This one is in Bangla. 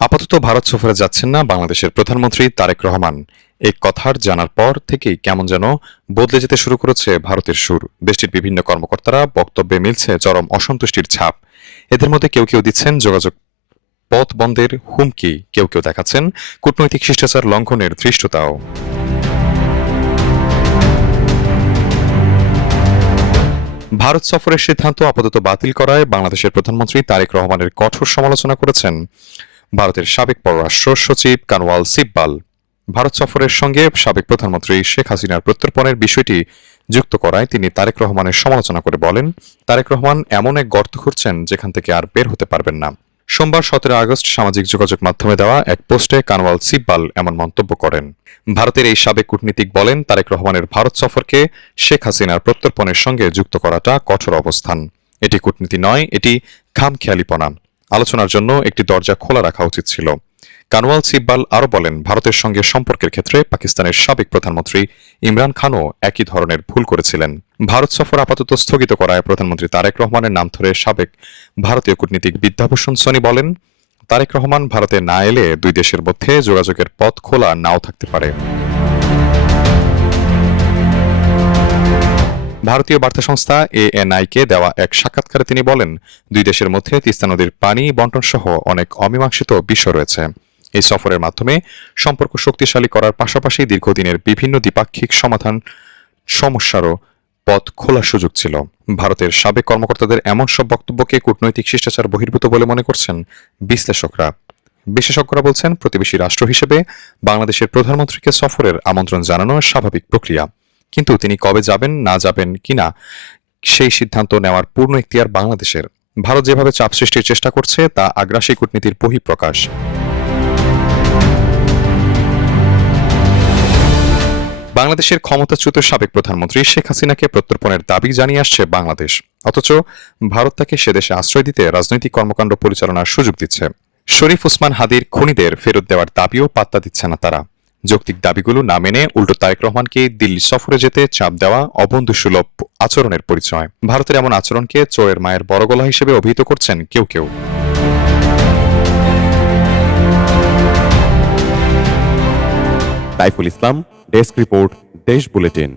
আপাতত ভারত সফরে যাচ্ছেন না বাংলাদেশের প্রধানমন্ত্রী তারেক রহমান। এই কথার জানার পর থেকেই কেমন যেন বদলে যেতে শুরু করেছে ভারতের সুর। দেশটির বিভিন্ন কর্মকর্তারা বক্তব্যে মিলছে চরম অসন্তুষ্টির ছাপ। এদের মধ্যে কেউ কেউ দিচ্ছেন যোগাযোগ পথ বন্ধের হুমকি, কেউ কেউ দেখাচ্ছেন কূটনৈতিক শিষ্টাচার লঙ্ঘনের ধৃষ্টতাও। ভারত সফরের সিদ্ধান্ত আপাতত বাতিল করায় বাংলাদেশের প্রধানমন্ত্রী তারেক রহমানের কঠোর সমালোচনা করেছেন ভারতের সাবেক পররাষ্ট্র সচিব কানওয়াল সিব্বাল। ভারত সফরের সঙ্গে সাবেক প্রধানমন্ত্রী শেখ হাসিনার প্রত্যর্পণের বিষয়টি যুক্ত করায় তিনি তারেক রহমানের সমালোচনা করে বলেন, তারেক রহমান এমন এক গর্ত খুঁড়ছেন যেখান থেকে আর বের হতে পারবেন না। সোমবার 17 আগস্ট সামাজিক যোগাযোগ মাধ্যমে দেওয়া এক পোস্টে কানওয়াল সিব্বাল এমন মন্তব্য করেন। ভারতের এই সাবেক কূটনীতিক বলেন, তারেক রহমানের ভারত সফরকে শেখ হাসিনার প্রত্যর্পণের সঙ্গে যুক্ত করাটা কঠোর অবস্থান। এটি কূটনীতি নয়, এটি খামখেয়ালিপনা। আলোচনার জন্য একটি দরজা খোলা রাখা উচিত ছিল। কানওয়াল সিব্বাল আরও বলেন, ভারতের সঙ্গে সম্পর্কের ক্ষেত্রে পাকিস্তানের সাবেক প্রধানমন্ত্রী ইমরান খানও একই ধরনের ভুল করেছিলেন। ভারত সফর আপাতত স্থগিত করায় প্রধানমন্ত্রী তারেক রহমানের নাম ধরে সাবেক ভারতীয় কূটনীতিক বিদ্যাভূষণ সোনি বলেন, তারেক রহমান ভারতে না এলে দুই দেশের মধ্যে যোগাযোগের পথ খোলা নাও থাকতে পারে। ভারতীয় বার্তা সংস্থা ANI-কে দেওয়া এক সাক্ষাৎকারে তিনি বলেন, দুই দেশের মধ্যে তিস্তা নদীর পানি বণ্টন সহ অনেক অমীমাংসিত বিষয় রয়েছে। এই সফরের মাধ্যমে সম্পর্ক শক্তিশালী করার পাশাপাশি দীর্ঘদিনের বিভিন্ন দ্বিপাক্ষিক সমাধান সমস্যারও পথ খোলার সুযোগ ছিল। ভারতের সাবেক কর্মকর্তাদের এমন সব বক্তব্যকে কূটনৈতিক শিষ্টাচার বহির্ভূত বলে মনে করছেন বিশ্লেষকরা। বিশেষজ্ঞরা বলছেন, প্রতিবেশী রাষ্ট্র হিসেবে বাংলাদেশের প্রধানমন্ত্রীকে সফরের আমন্ত্রণ জানানো স্বাভাবিক প্রক্রিয়া, কিন্তু তিনি কবে যাবেন না যাবেন কিনা সেই সিদ্ধান্ত নেওয়ার পূর্ণ এখতিয়ার বাংলাদেশের। ভারত যেভাবে চাপ সৃষ্টির চেষ্টা করছে তা আগ্রাসী কূটনীতির বহিঃপ্রকাশ। বাংলাদেশের ক্ষমতাচ্যুত সাবেক প্রধানমন্ত্রী শেখ হাসিনাকে প্রত্যর্পণের দাবি জানিয়ে আসছে বাংলাদেশ, অথচ ভারত তাকে সেদেশে আশ্রয় দিতে রাজনৈতিক কর্মকাণ্ড পরিচালনার সুযোগ দিচ্ছে। শরীফ ওসমান হাদির খুনিদের ফেরত দেওয়ার দাবিও পাত্তা দিচ্ছে না তারা। যৌক্তিক দাবিগুলো না মেনে উল্টো তারেক রহমানকে দিল্লি সফরে যেতে চাপ দেওয়া অবন্ধুসুলভ আচরণের পরিচয়। ভারতের এমন আচরণকে চোরের মায়ের বড় গলা হিসেবে অভিহিত করছেন কেউ কেউ। সাইফুল ইসলাম, ডেস্ক রিপোর্ট, দেশ বুলেটিন।